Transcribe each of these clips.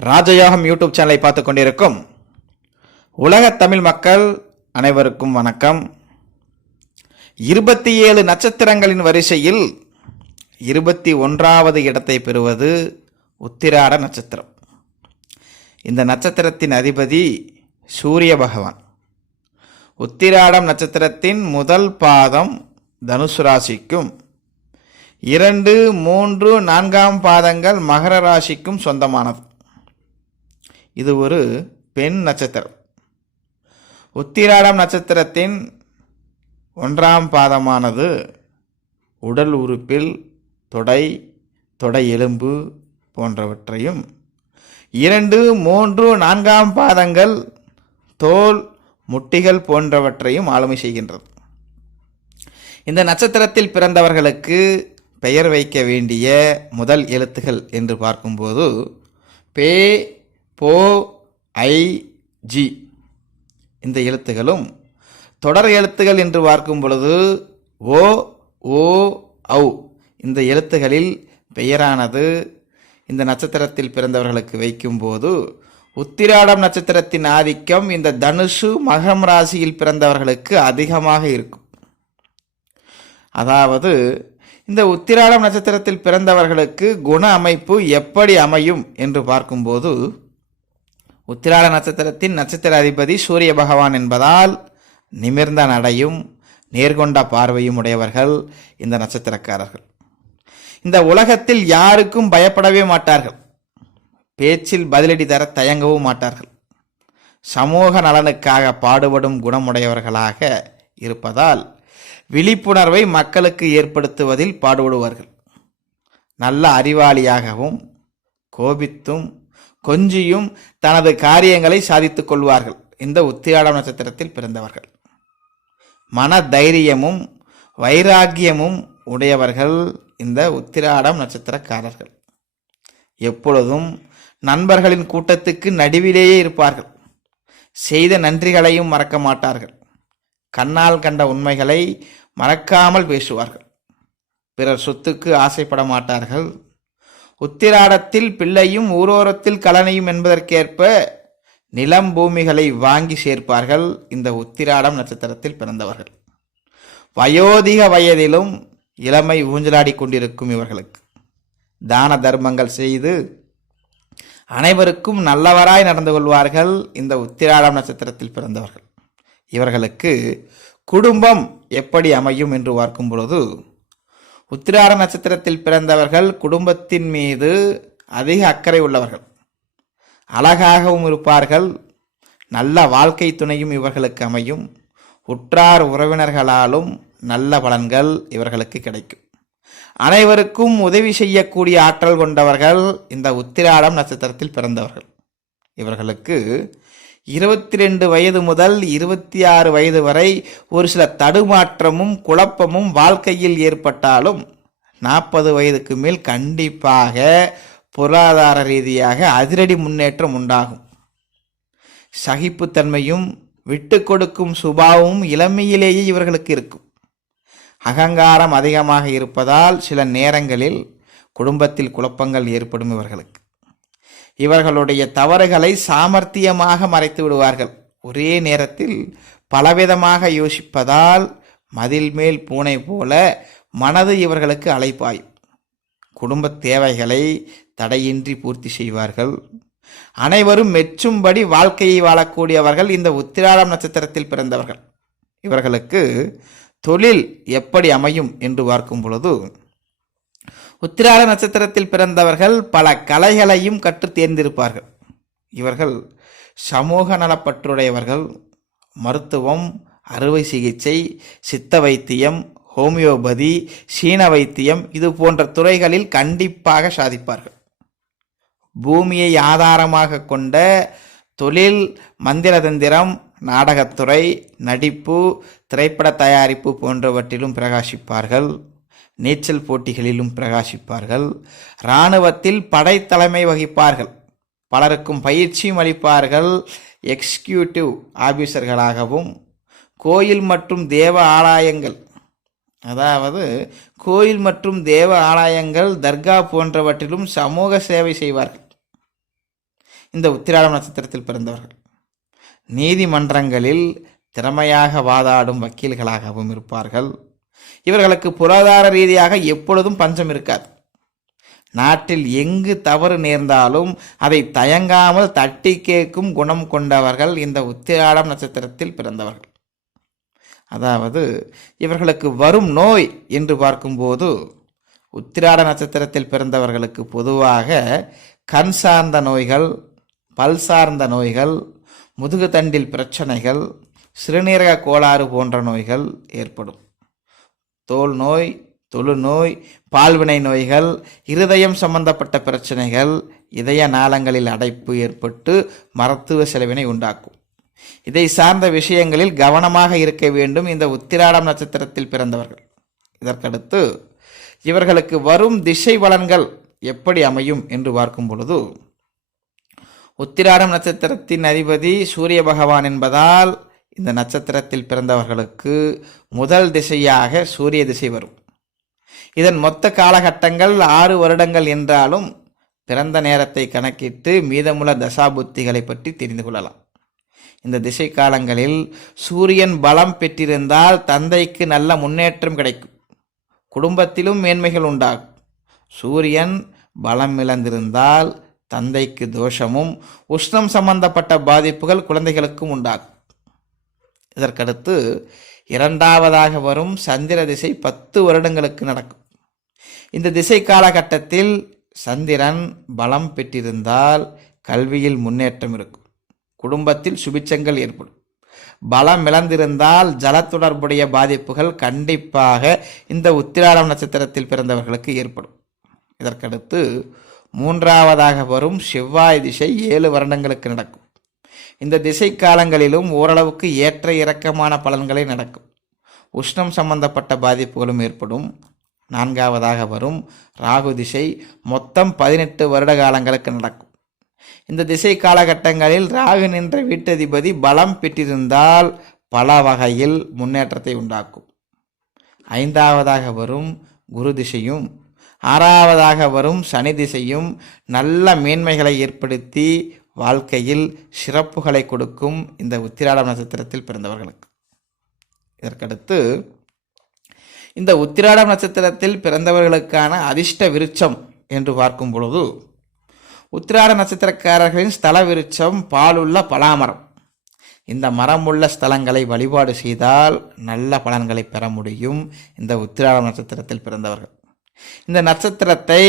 ராஜயோகம் யூடியூப் சேனலை பார்த்து கொண்டிருக்கும் உலகத் தமிழ் மக்கள் அனைவருக்கும் வணக்கம். இருபத்தி ஏழு நட்சத்திரங்களின் வரிசையில் இருபத்தி ஒன்றாவது இடத்தை பெறுவது உத்திராட நட்சத்திரம். இந்த நட்சத்திரத்தின் அதிபதி சூரிய பகவான். உத்திராடம் நட்சத்திரத்தின் முதல் பாதம் தனுசு ராசிக்கும் இரண்டு மூன்று நான்காம் பாதங்கள் மகர ராசிக்கும் சொந்தமானது. இது ஒரு பெண் நட்சத்திரம். உத்திராடம் நட்சத்திரத்தின் ஒன்றாம் பாதமானது உடல் உறுப்பில் தொடை தொடை எலும்பு போன்றவற்றையும் இரண்டு மூன்று நான்காம் பாதங்கள் தோல் முட்டிகள் போன்றவற்றையும் ஆளுமை செய்கின்றது. இந்த நட்சத்திரத்தில் பிறந்தவர்களுக்கு பெயர் வைக்க வேண்டிய முதல் எழுத்துகள் என்று பார்க்கும்போது பே போ ஐ ஜி இந்த எழுத்துகளும் தொடர் எழுத்துகள் என்று பார்க்கும் பொழுது ஓ ஓ ஔ இந்த எழுத்துகளில் பெயரானது இந்த நட்சத்திரத்தில் பிறந்தவர்களுக்கு வைக்கும்போது உத்திராடம் நட்சத்திரத்தின் ஆதிக்கம் இந்த தனுஷு மகம் ராசியில் பிறந்தவர்களுக்கு அதிகமாக இருக்கும். அதாவது இந்த உத்திராடம் நட்சத்திரத்தில் பிறந்தவர்களுக்கு குண அமைப்பு எப்படி அமையும் என்று பார்க்கும்போது உத்திராட நட்சத்திரத்தின் நட்சத்திர அதிபதி சூரிய பகவான் என்பதால் நிமிர்ந்த நடையும் நேர்கொண்ட பார்வையும் உடையவர்கள் இந்த நட்சத்திரக்காரர்கள். இந்த உலகத்தில் யாருக்கும் பயப்படவே மாட்டார்கள். பேச்சில் பதிலடி தர தயங்கவும் மாட்டார்கள். சமூக நலனுக்காக பாடுபடும் குணமுடையவர்களாக இருப்பதால் விழிப்புணர்வை மக்களுக்கு ஏற்படுத்துவதில் பாடுபடுவார்கள். நல்ல அறிவாளியாகவும் கோபித்தும் கொஞ்சியும் தனது காரியங்களை சாதித்துக் கொள்வார்கள். இந்த உத்திராடம் நட்சத்திரத்தில் பிறந்தவர்கள். மன தைரியமும் வைராக்கியமும் உடையவர்கள் இந்த உத்திராடம் நட்சத்திரக்காரர்கள். எப்பொழுதும் நண்பர்களின் கூட்டத்துக்கு நடுவிலேயே இருப்பார்கள். செய்த நன்றிகளையும் மறக்க மாட்டார்கள். கண்ணால் கண்ட உண்மைகளை மறக்காமல் பேசுவார்கள். பிறர் சொத்துக்கு ஆசைப்பட மாட்டார்கள். உத்திராடத்தில் பிள்ளையும் ஊரோரத்தில் கலனையும் என்பதற்கேற்ப நிலம் பூமிகளை வாங்கி சேர்ப்பார்கள் இந்த உத்திராடம் நட்சத்திரத்தில் பிறந்தவர்கள். வயோதிக வயதிலும் இளமை ஊஞ்சலாடி கொண்டிருக்கும் இவர்களுக்கு. தான தர்மங்கள் செய்து அனைவருக்கும் நல்லவராய் நடந்து கொள்வார்கள் இந்த உத்திராடம் நட்சத்திரத்தில் பிறந்தவர்கள். இவர்களுக்கு குடும்பம் எப்படி அமையும் என்று பார்க்கும் பொழுது உத்திராட நட்சத்திரத்தில் பிறந்தவர்கள் குடும்பத்தின் மீது அதிக அக்கறை உள்ளவர்கள். அழகாகவும் இருப்பார்கள். நல்ல வாழ்க்கை துணையும் இவர்களுக்கு அமையும். உற்றார் உறவினர்களாலும் நல்ல பலன்கள் இவர்களுக்கு கிடைக்கும். அனைவருக்கும் உதவி செய்யக்கூடிய ஆற்றல் கொண்டவர்கள் இந்த உத்திராடம் நட்சத்திரத்தில் பிறந்தவர்கள். இவர்களுக்கு இருபத்தி ரெண்டு வயது முதல் இருபத்தி ஆறு வயது வரை ஒரு சில தடுமாற்றமும் குழப்பமும் வாழ்க்கையில் ஏற்பட்டாலும் நாற்பது வயதுக்கு மேல் கண்டிப்பாக பொருளாதார ரீதியாக அதிரடி முன்னேற்றம் உண்டாகும். சகிப்புத்தன்மையும் விட்டு கொடுக்கும் சுபாவமும் இளமையிலேயே இவர்களுக்கு இருக்கும். அகங்காரம் அதிகமாக இருப்பதால் சில நேரங்களில் குடும்பத்தில் குழப்பங்கள் ஏற்படும் இவர்களுக்கு. இவர்களுடைய தவறுகளை சாமர்த்தியமாக மறைத்து விடுவார்கள். ஒரே நேரத்தில் பலவிதமாக யோசிப்பதால் மதில் மேல் பூனை போல மனது இவர்களுக்கு அழைப்பாய். குடும்ப தேவைகளை தடையின்றி பூர்த்தி செய்வார்கள். அனைவரும் மெச்சும்படி வாழ்க்கையை வாழக்கூடியவர்கள் இந்த உத்திராடம் நட்சத்திரத்தில் பிறந்தவர்கள். இவர்களுக்கு தொழில் எப்படி அமையும் என்று பார்க்கும் பொழுது உத்திராட நட்சத்திரத்தில் பிறந்தவர்கள் பல கலைகளையும் கற்று தேர்ந்திருப்பார்கள். இவர்கள் சமூக நலப்பற்றுடையவர்கள். மருத்துவம் அறுவை சிகிச்சை சித்த வைத்தியம் ஹோமியோபதி சீன வைத்தியம் இது போன்ற துறைகளில் கண்டிப்பாக சாதிப்பார்கள். பூமியை ஆதாரமாக கொண்ட தொழில் மந்திரதந்திரம் நாடகத்துறை நடிப்பு திரைப்பட தயாரிப்பு போன்றவற்றிலும் பிரகாசிப்பார்கள். நீச்சல் போட்டிகளிலும் பிரகாசிப்பார்கள். இராணுவத்தில் படைத்தலைமை வகிப்பார்கள். பலருக்கும் பயிற்சியும் அளிப்பார்கள். எக்ஸிக்யூட்டிவ் ஆபீசர்களாகவும் கோயில் மற்றும் தேவ ஆலயங்கள் அதாவது கோயில் மற்றும் தேவ ஆலயங்கள் தர்கா போன்றவற்றிலும் சமூக சேவை செய்வார்கள். இந்த உத்திராடம் நட்சத்திரத்தில் பிறந்தவர்கள். நீதிமன்றங்களில் திறமையாக வாதாடும் வக்கீல்களாகவும் இருப்பார்கள். இவர்களுக்கு பொருளாதார ரீதியாக எப்பொழுதும் பஞ்சம் இருக்காது. நாட்டில் எங்கு தவறு நேர்ந்தாலும் அதை தயங்காமல் தட்டி கேட்கும் குணம் கொண்டவர்கள் இந்த உத்திராடம் நட்சத்திரத்தில் பிறந்தவர்கள். அதாவது இவர்களுக்கு வரும் நோய் என்று பார்க்கும்போது உத்திராட நட்சத்திரத்தில் பிறந்தவர்களுக்கு பொதுவாக கண் சார்ந்த நோய்கள் பல் சார்ந்த நோய்கள் முதுகு தண்டில் பிரச்சனைகள் சிறுநீரக கோளாறு போன்ற நோய்கள் ஏற்படும். தோல் நோய் தொழுநோய் பால்வினை நோய்கள் இருதயம் சம்பந்தப்பட்ட பிரச்சனைகள் இதய நாளங்களில் அடைப்பு ஏற்பட்டு மருத்துவ செலவினை உண்டாக்கும். இதை சார்ந்த விஷயங்களில் கவனமாக இருக்க வேண்டும் இந்த உத்திராடம் நட்சத்திரத்தில் பிறந்தவர்கள். இதற்கடுத்து இவர்களுக்கு வரும் திசை பலன்கள் எப்படி அமையும் என்று பார்க்கும் பொழுது உத்திராடம் நட்சத்திரத்தின் அதிபதி சூரிய பகவான் என்பதால் இந்த நட்சத்திரத்தில் பிறந்தவர்களுக்கு முதல் திசையாக சூரிய திசை வரும். இதன் மொத்த காலகட்டங்கள் ஆறு வருடங்கள் என்றாலும் பிறந்த நேரத்தை கணக்கிட்டு மீதமுள்ள தசாபுத்திகளை பற்றி தெரிந்து கொள்ளலாம். இந்த திசை காலங்களில் சூரியன் பலம் பெற்றிருந்தால் தந்தைக்கு நல்ல முன்னேற்றம் கிடைக்கும். குடும்பத்திலும் மேன்மைகள் உண்டாகும். சூரியன் பலம் இழந்திருந்தால் தந்தைக்கு தோஷமும் உஷ்ணம் சம்பந்தப்பட்ட பாதிப்புகள் குழந்தைகளுக்கும் உண்டாகும். இதற்கடுத்து இரண்டாவதாக வரும் சந்திர திசை பத்து வருடங்களுக்கு நடக்கும். இந்த திசை காலகட்டத்தில் சந்திரன் பலம் பெற்றிருந்தால் கல்வியில் முன்னேற்றம் இருக்கும். குடும்பத்தில் சுபிச்சங்கள் ஏற்படும். பலம் இழந்திருந்தால் ஜல தொடர்புடைய பாதிப்புகள் கண்டிப்பாக இந்த உத்திராடம் நட்சத்திரத்தில் பிறந்தவர்களுக்கு ஏற்படும். இதற்கடுத்து மூன்றாவதாக வரும் செவ்வாய் திசை ஏழு வருடங்களுக்கு நடக்கும். இந்த திசை காலங்களிலும் ஓரளவுக்கு ஏற்ற இறக்கமான பலன்களே நடக்கும். உஷ்ணம் சம்பந்தப்பட்ட பாதிப்புகளும் ஏற்படும். நான்காவதாக வரும் ராகு திசை மொத்தம் பதினெட்டு வருட காலங்களுக்கு நடக்கும். இந்த திசை காலகட்டங்களில் ராகு நின்ற வீட்டதிபதி பலம் பெற்றிருந்தால் பல வகையில் முன்னேற்றத்தை உண்டாக்கும். ஐந்தாவதாக வரும் குரு திசையும் ஆறாவதாக வரும் சனி திசையும் நல்ல மேன்மைகளை ஏற்படுத்தி வாழ்க்கையில் சிறப்புகளை கொடுக்கும் இந்த உத்திராடம் நட்சத்திரத்தில் பிறந்தவர்களுக்கு. இதற்கடுத்து இந்த உத்திராடம் நட்சத்திரத்தில் பிறந்தவர்களுக்கான அதிர்ஷ்ட விருட்சம் என்று பார்க்கும் பொழுது உத்திராட நட்சத்திரக்காரர்களின் ஸ்தல விருட்சம் பாலுள்ள பலாமரம். இந்த மரம் உள்ள ஸ்தலங்களை வழிபாடு செய்தால் நல்ல பலன்களை பெற முடியும் இந்த உத்திராடம் நட்சத்திரத்தில் பிறந்தவர்கள். இந்த நட்சத்திரத்தை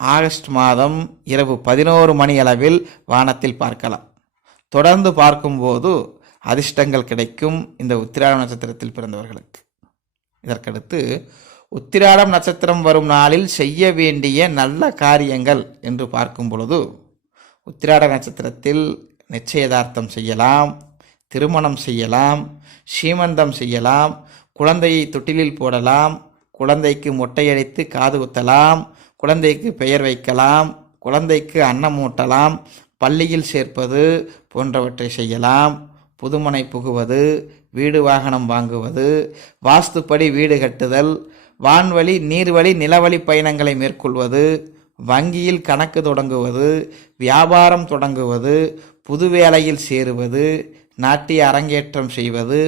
ஆகஸ்ட் மாதம் இரவு பதினோரு மணி அளவில் வானத்தில் பார்க்கலாம். தொடர்ந்து பார்க்கும்போது அதிர்ஷ்டங்கள் கிடைக்கும் இந்த உத்திராடம் நட்சத்திரத்தில் பிறந்தவர்களுக்கு. இதற்கடுத்து உத்திராடம் நட்சத்திரம் வரும் நாளில் செய்ய வேண்டிய நல்ல காரியங்கள் என்று பார்க்கும் பொழுது உத்திராட நட்சத்திரத்தில் நிச்சயதார்த்தம் செய்யலாம் திருமணம் செய்யலாம் சீமந்தம் செய்யலாம் குழந்தையை தொட்டிலில் போடலாம் குழந்தைக்கு மொட்டையடித்து காது குத்தலாம் குழந்தைக்கு பெயர் வைக்கலாம் குழந்தைக்கு அன்னம் ஊட்டலாம் பள்ளியில் சேர்ப்பது போன்றவற்றை செய்யலாம். புதுமனை புகுவது வீடு வாகனம் வாங்குவது வாஸ்துப்படி வீடு கட்டுதல் வான்வழி நீர்வழி நிலவழி பயணங்களை மேற்கொள்வது வங்கியில் கணக்கு தொடங்குவது வியாபாரம் தொடங்குவது புது வேலையில் சேருவது நாட்டிய அரங்கேற்றம் செய்வது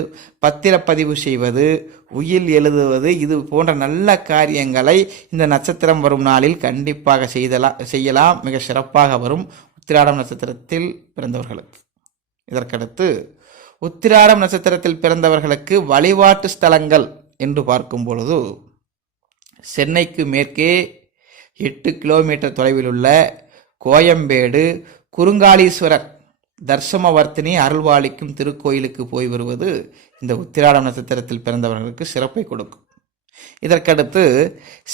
பத்திரப்பதிவு செய்வது உயில் எழுதுவது இது போன்ற நல்ல காரியங்களை இந்த நட்சத்திரம் வரும் நாளில் கண்டிப்பாக செய்தலாம் செய்யலாம். மிக சிறப்பாக வரும். உத்திராடம் நட்சத்திரத்தில் பிறந்தவர்களுக்கு. இதற்கடுத்து உத்திராடம் நட்சத்திரத்தில் பிறந்தவர்களுக்கு வழிபாட்டு ஸ்தலங்கள் என்று பார்க்கும் பொழுது சென்னைக்கு மேற்கே எட்டு கிலோமீட்டர் தொலைவில் உள்ள கோயம்பேடு குறுங்காலீஸ்வரர் தர்சமவர்த்தினி அருள்வாளிக்கும் திருக்கோயிலுக்கு போய் வருவது இந்த உத்திராடம் நட்சத்திரத்தில் பிறந்தவர்களுக்கு சிறப்பை கொடுக்கும். இதற்கடுத்து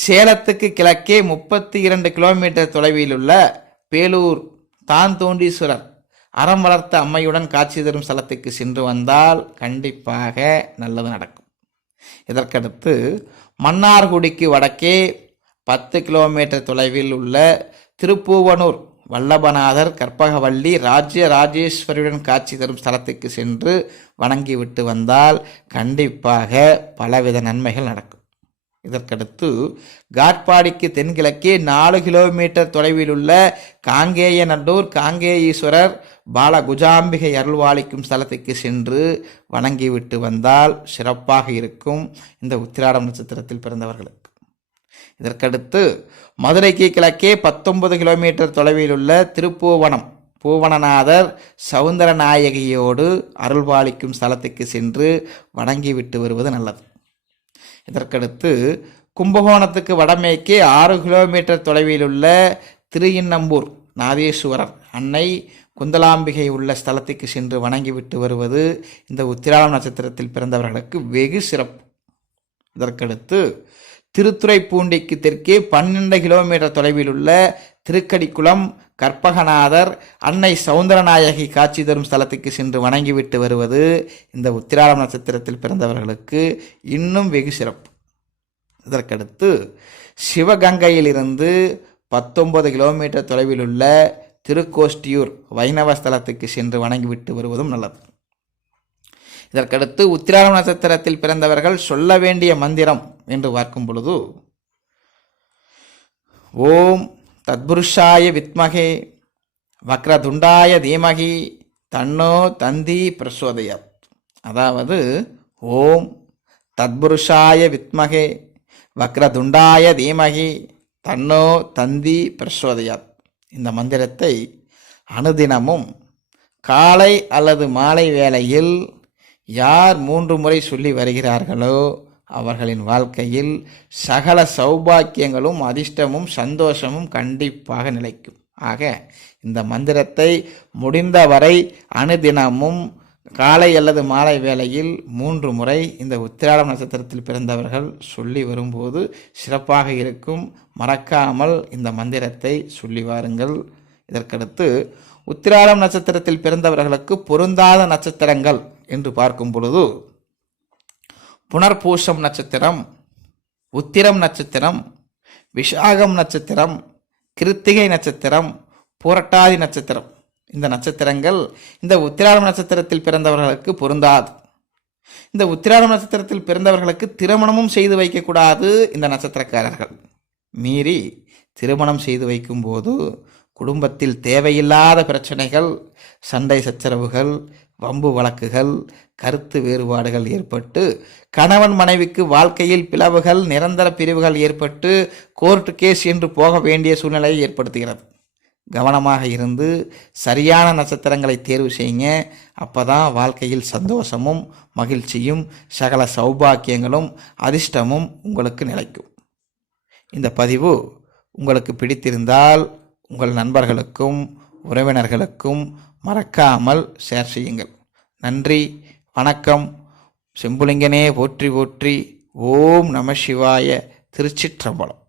சேலத்துக்கு கிழக்கே முப்பத்தி இரண்டு கிலோமீட்டர் தொலைவில் உள்ள பேலூர் தாந்தோண்டீஸ்வரர் அறம் வளர்த்த அம்மையுடன் காட்சி தரும் ஸ்தலத்துக்கு சென்று வந்தால் கண்டிப்பாக நல்லது நடக்கும். இதற்கடுத்து மன்னார்குடிக்கு வடக்கே பத்து கிலோமீட்டர் தொலைவில் உள்ள திருப்பூவனூர் வல்லபநாதர் கற்பகவள்ளி ராஜ்ய ராஜேஸ்வரியுடன் காட்சி தரும் ஸ்தலத்துக்கு சென்று வணங்கிவிட்டு வந்தால் கண்டிப்பாக பலவித நன்மைகள் நடக்கும். இதற்கடுத்து காட்பாடிக்கு தென்கிழக்கே நாலு கிலோமீட்டர் தொலைவில் உள்ள காங்கேயநல்லூர் காங்கேயீஸ்வரர் பால குஜாம்பிகை அருள்வாளிக்கும் ஸ்தலத்துக்கு சென்று வணங்கிவிட்டு வந்தால் சிறப்பாக இருக்கும். இந்த உத்திராடம் நட்சத்திரத்தில் பிறந்தவர்களுக்கு இதற்கடுத்து மதுரைக்கு கிழக்கே பத்தொன்பது கிலோமீட்டர் தொலைவில் உள்ள திருப்பூவனம் பூவனநாதர் சவுந்தரநாயகியோடு அருள்பாலிக்கும் ஸ்தலத்துக்கு சென்று வணங்கிவிட்டு வருவது நல்லது. இதற்கடுத்து கும்பகோணத்துக்கு வடமேற்கே ஆறு கிலோமீட்டர் தொலைவில் உள்ள திருஇன்னம்பூர் நாதேஸ்வரர் அன்னை குந்தலாம்பிகை உள்ள ஸ்தலத்துக்கு சென்று வணங்கிவிட்டு வருவது இந்த உத்திராளம் நட்சத்திரத்தில் பிறந்தவர்களுக்கு வெகு சிறப்பு. இதற்கடுத்து திருத்துறைப்பூண்டிக்கு தெற்கே பன்னெண்டு கிலோமீட்டர் தொலைவில் உள்ள திருக்கடிக்குளம் கற்பகநாதர் அன்னை சவுந்தரநாயகி காட்சி தரும் ஸ்தலத்துக்கு சென்று வணங்கிவிட்டு வருவது இந்த உத்திராடம் நட்சத்திரத்தில் பிறந்தவர்களுக்கு இன்னும் வெகு சிறப்பு. இதற்கடுத்து சிவகங்கையிலிருந்து பத்தொன்பது கிலோமீட்டர் தொலைவில் உள்ள திருக்கோஷ்டியூர் வைணவ ஸ்தலத்துக்கு சென்று வணங்கிவிட்டு வருவதும் நல்லது. இதற்கடுத்து உத்திராடம் நட்சத்திரத்தில் பிறந்தவர்கள் சொல்ல வேண்டிய மந்திரம் என்று பார்க்கும் பொழுது ஓம் தத்புருஷாய வித்மகே வக்ரதுண்டாய தீமகி தன்னோ தந்தி பிரசோதயத். அதாவது ஓம் தத்புருஷாய வித்மகே வக்ரதுண்டாய தீமகி தன்னோ தந்தி பிரசோதயத். இந்த மந்திரத்தை அனுதினமும் காலை அல்லது மாலை வேளையில் யார் மூன்று முறை சொல்லி வருகிறார்களோ அவர்களின் வாழ்க்கையில் சகல சௌபாக்கியங்களும் அதிர்ஷ்டமும் சந்தோஷமும் கண்டிப்பாக நிலைக்கும். ஆக இந்த மந்திரத்தை முடிந்தவரை அனுதினமும் காலை அல்லது மாலை வேளையில் மூன்று முறை இந்த உத்திராடம் நட்சத்திரத்தில் பிறந்தவர்கள் சொல்லி வரும்போது சிறப்பாக இருக்கும். மறக்காமல் இந்த மந்திரத்தை சொல்லி வாருங்கள். இதற்கடுத்து உத்திராடம் நட்சத்திரத்தில் பிறந்தவர்களுக்கு பொருந்தாத நட்சத்திரங்கள். என்று பார்க்கும் பொழுது புனர்பூசம் நட்சத்திரம் உத்திரம் நட்சத்திரம் விஷாகம் நட்சத்திரம் கிருத்திகை நட்சத்திரம் புரட்டாதி நட்சத்திரம். இந்த நட்சத்திரங்கள் இந்த உத்திராடம் நட்சத்திரத்தில் பிறந்தவர்களுக்கு பொருந்தாது. இந்த உத்திராடம் நட்சத்திரத்தில் பிறந்தவர்களுக்கு திருமணமும் செய்து வைக்கக்கூடாது இந்த நட்சத்திரக்காரர்கள். மீறி திருமணம் செய்து வைக்கும்போது குடும்பத்தில் தேவையில்லாத பிரச்சனைகள் சண்டை சச்சரவுகள் வம்பு வழக்குகள் கருத்து வேறுபாடுகள் ஏற்பட்டு கணவன் மனைவிக்கு வாழ்க்கையில் பிளவுகள் நிரந்தர பிரிவுகள் ஏற்பட்டு கோர்ட் கேஸ் என்று போக வேண்டிய சூழ்நிலையை ஏற்படுத்துகிறது. கவனமாக இருந்து சரியான நட்சத்திரங்களை தேர்வு செய்யுங்க. அப்போதான் வாழ்க்கையில் சந்தோஷமும் மகிழ்ச்சியும் சகல சௌபாக்கியங்களும் அதிர்ஷ்டமும் உங்களுக்கு நிலைக்கும். இந்த பதிவு உங்களுக்கு பிடித்திருந்தால் உங்கள் நண்பர்களுக்கும் உறவினர்களுக்கும் மறக்காமல் ஷேர் செய்யுங்கள். நன்றி வணக்கம். செம்புலிங்கனே போற்றி போற்றி ஓம் நம சிவாய திருச்சிற்றம்பலம்.